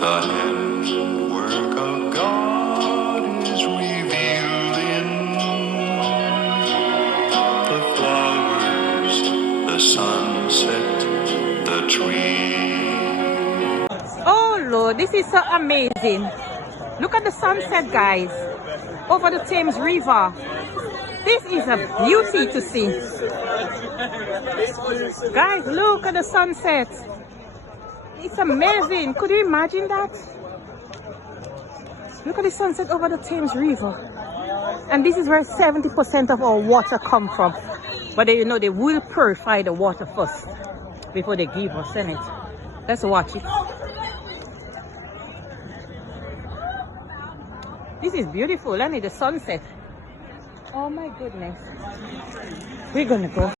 The handwork of God is revealed in the flowers, the sunset, the tree. Oh Lord, this is so amazing. Look at the sunset, guys, over the Thames River. This is a beauty to see. Guys, look at the sunset. It's amazing. Could you imagine that? Look at the sunset over the Thames River. And this is where 70% of our water come from. But they, you know, they will purify the water first before they give us in it. Let's watch it. This is beautiful, isn't it? The sunset. Oh my goodness. We're gonna go.